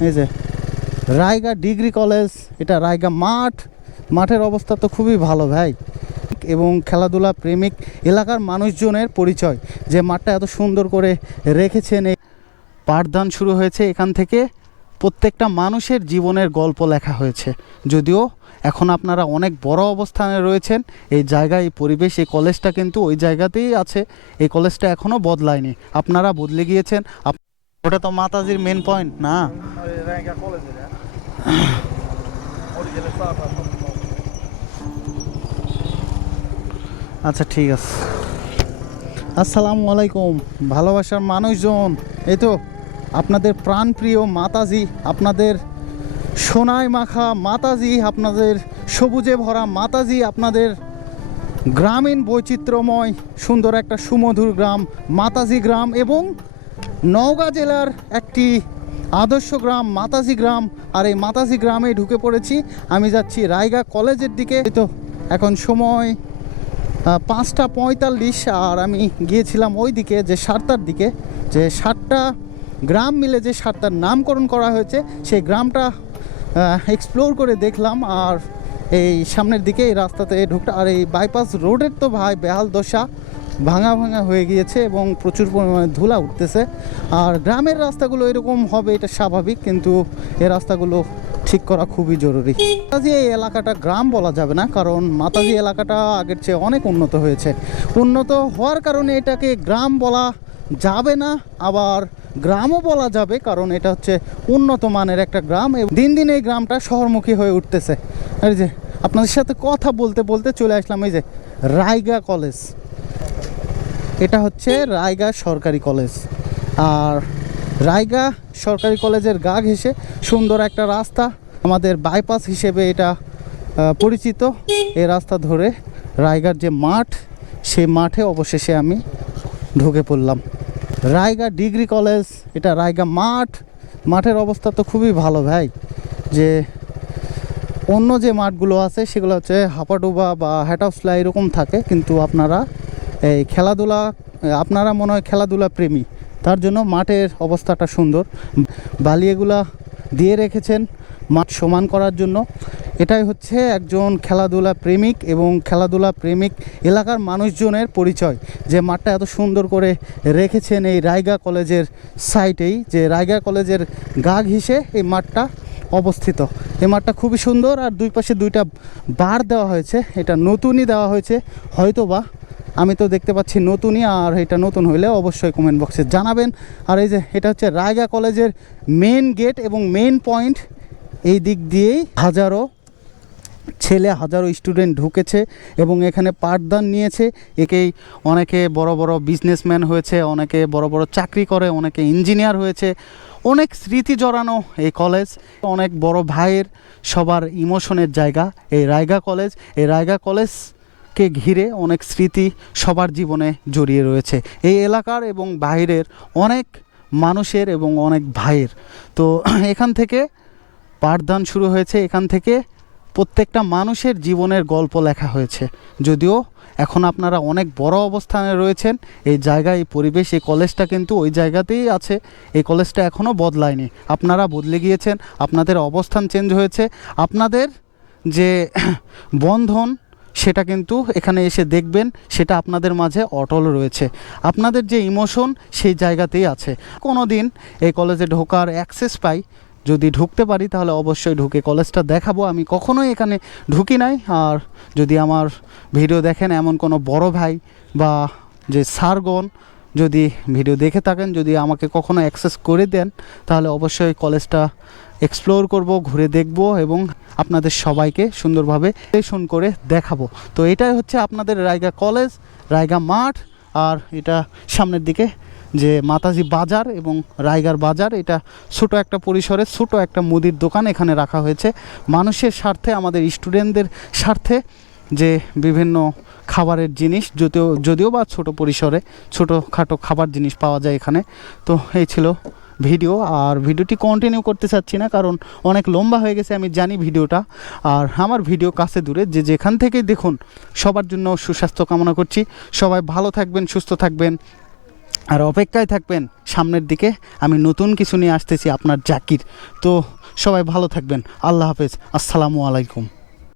এই যে, রায়গা degree college, এটা রায়গা মাঠ। মাঠের অবস্থা তো খুবই ভালো ভাই। এবং খেলাধুলা প্রেমিক এলাকার মানুষজনের পরিচয়, যে মাঠটা এত সুন্দর করে রেখেছেন। এই পাঠদান শুরু হয়েছে এখান থেকে। প্রত্যেকটা মানুষের জীবনের গল্প লেখা হয়েছে। যদিও এখন আপনারা অনেক বড় অবস্থানে রয়েছেন, এই জায়গায়, এই পরিবেশ, এই কলেজটা কিন্তু ওই জায়গাতেই আছে। এই কলেজটা এখনও বদলায়নি। আপনারা বদলে গিয়েছেন ওটা তো মাতাজির মেন পয়েন্ট না? আচ্ছা ঠিক আছে। আসসালামু আলাইকুম। ভালোবাসার মানুষজন, এই তো আপনাদের প্রাণপ্রিয় মাতাজি, আপনাদের সোনায় মাখা মাতাজি, আপনাদের সবুজে ভরা মাতাজি, আপনাদের গ্রামীণ বৈচিত্র্যময় সুন্দর একটা সুমধুর গ্রাম, মাতাজি গ্রাম এবং নওগাঁ জেলার একটি আদর্শ গ্রাম মাতাজি গ্রাম। আর এই মাতাজি গ্রামে ঢুকে পড়েছি। আমি যাচ্ছি রায়গা কলেজের দিকে। তো এখন সময় পাঁচটা পঁয়তাল্লিশ। আর আমি গিয়েছিলাম ওই দিকে যে সাতটার দিকে। যে সাতটা গ্রাম মিলে যে সাতটার নামকরণ করা হয়েছে, সেই গ্রামটা এক্সপ্লোর করে দেখলাম। আর এই সামনের দিকে এই রাস্তাতে ঢুকটা, আর এই বাইপাস রোডের তো ভাই বেহাল দশা। ভাঙা ভাঙা হয়ে গিয়েছে এবং প্রচুর পরিমাণে ধুলা উঠতেছে। আর গ্রামের রাস্তাগুলো এরকম হবে, এটা স্বাভাবিক, কিন্তু এ রাস্তাগুলো ঠিক করা খুবই জরুরি। মাতাজি, এই এলাকাটা গ্রাম বলা যাবে না, কারণ মাতাজি এলাকাটা আগের চেয়ে অনেক উন্নত হয়েছে। উন্নত হওয়ার কারণে এটাকে গ্রাম বলা যাবে না, আবার গ্রামও বলা যাবে, কারণ এটা হচ্ছে উন্নত মানের একটা গ্রাম। এবং দিন দিন এই গ্রামটা শহরমুখী হয়ে উঠতেছে। এই যে, আপনাদের সাথে কথা বলতে বলতে চলে আসলাম, এই যে, রায়গা কলেজ। এটা হচ্ছে রায়গা সরকারি কলেজ। আর রায়গা সরকারি কলেজের গা ঘেঁষে সুন্দর একটা রাস্তা, আমাদের বাইপাস হিসেবে এটা পরিচিত। এই রাস্তা ধরে রায়গার যে মাঠ সেই মাঠে অবশেষে আমি ঢুকে পড়লাম। রায়গা ডিগ্রি কলেজ, এটা রায়গা মাঠ। মাঠের অবস্থা তো খুবই ভালো ভাই। যে অন্য যে মাঠগুলো আছে, সেগুলো হচ্ছে হাপাডুবা বা হ্যাটাউসলা এরকম থাকে, কিন্তু আপনারা এই খেলাধুলা, আপনারা মনে হয় খেলাধুলা প্রেমী, তার জন্য মাঠের অবস্থাটা সুন্দর। বালিয়েগুলা দিয়ে রেখেছেন, মাঠ সমান করার জন্য। এটাই হচ্ছে একজন খেলাধুলা প্রেমিক এবং খেলাধুলা প্রেমিক এলাকার মানুষজনের পরিচয়। যে মাঠটা এত সুন্দর করে রেখেছেন এই রায়গা কলেজের সাইটেই, যে রায়গা কলেজের গা ঘিসে এই মাঠটা অবস্থিত। এই মাঠটা খুবই সুন্দর, আর দুই পাশে দুইটা বার দেওয়া হয়েছে, এটা নতুনই দেওয়া হয়েছে হয়তো বা আমি তো দেখতে পাচ্ছি নতুনই, আর এটা নতুন হইলে অবশ্যই কমেন্ট বক্সে জানাবেন। আর এই যে, এটা হচ্ছে রায়গা কলেজের মেন গেট এবং মেন পয়েন্ট এই দিক দিয়েই হাজারো ছেলে, হাজারো স্টুডেন্ট ঢুকেছে এবং এখানে পাঠদান নিয়েছে। একেই অনেকে বড় বড় বিজনেসম্যান হয়েছে, অনেকে বড় বড় চাকরি করে, অনেকে ইঞ্জিনিয়ার হয়েছে। অনেক স্মৃতি জড়ানো এই কলেজ অনেক বড় ভাইয়ের সবার ইমোশনের জায়গা এই রায়গা কলেজ। এই রায়গা কলেজকে ঘিরে অনেক স্মৃতি সবার জীবনে জড়িয়ে রয়েছে। এই এলাকার এবং বাইরের অনেক মানুষের এবং অনেক ভাইয়ের। তো এখান থেকে পাঠদান শুরু হয়েছে। এখান থেকে প্রত্যেকটা মানুষের জীবনের গল্প লেখা হয়েছে। যদিও এখন আপনারা অনেক বড় অবস্থানে রয়েছেন, এই জায়গায় এই পরিবেশ, এই কলেজটা কিন্তু ওই জায়গাতেই আছে। এই কলেজটা এখনও বদলায়নি। আপনারা বদলে গিয়েছেন, আপনাদের অবস্থান চেঞ্জ হয়েছে। আপনাদের যে বন্ধন সেটা কিন্তু এখানে এসে দেখবেন, সেটা আপনাদের মাঝে অটল রয়েছে। আপনাদের যে ইমোশন, সেই জায়গাতেই আছে। কোনো দিন এই কলেজে ঢোকার অ্যাক্সেস পাই, যদি ঢুকতে পারি তাহলে অবশ্যই ঢুকে কলেজটা দেখাবো। আমি কখনোই এখানে ঢুকি নাই। আর যদি আমার ভিডিও দেখেন এমন কোনো বড় ভাই বা যে স্যারগণ যদি ভিডিও দেখে থাকেন, যদি আমাকে কখনো অ্যাক্সেস করে দেন, তাহলে অবশ্যই কলেজটা এক্সপ্লোর করব, ঘুরে দেখব এবং আপনাদের সবাইকে সুন্দরভাবে শুন করে দেখাবো। তো এটাই হচ্ছে আপনাদের রায়গা কলেজ রায়গা মাঠ আর এটা সামনের দিকে যে মাতাজি বাজার এবং রায়গার বাজার। এটা ছোট একটা পরিসরে ছোট একটা মুদির দোকান এখানে রাখা হয়েছে। মানুষের স্বার্থে, আমাদের স্টুডেন্টদের স্বার্থে যে বিভিন্ন খাবারের জিনিস, যদিও যদিও বা ছোট পরিসরে ছোটোখাটো খাবার জিনিস পাওয়া যায় এখানে। তো এই ছিল ভিডিও আর ভিডিওটি কন্টিনিউ করতে চাচ্ছি না, কারণ অনেক লম্বা হয়ে গেছে, আমি জানি ভিডিওটা আর আমার ভিডিও কাছে দূরে, যে যেখান থেকেই দেখুন, সবার জন্য সুস্বাস্থ্য কামনা করছি। সবাই ভালো থাকবেন, সুস্থ থাকবেন, আর অপেক্ষায় থাকবেন সামনের দিকে। আমি নতুন কিছু নিয়ে আসতেছি আপনার জাকির। তো সবাই ভালো থাকবেন। আল্লাহ হাফেজ। আসসালামু আলাইকুম।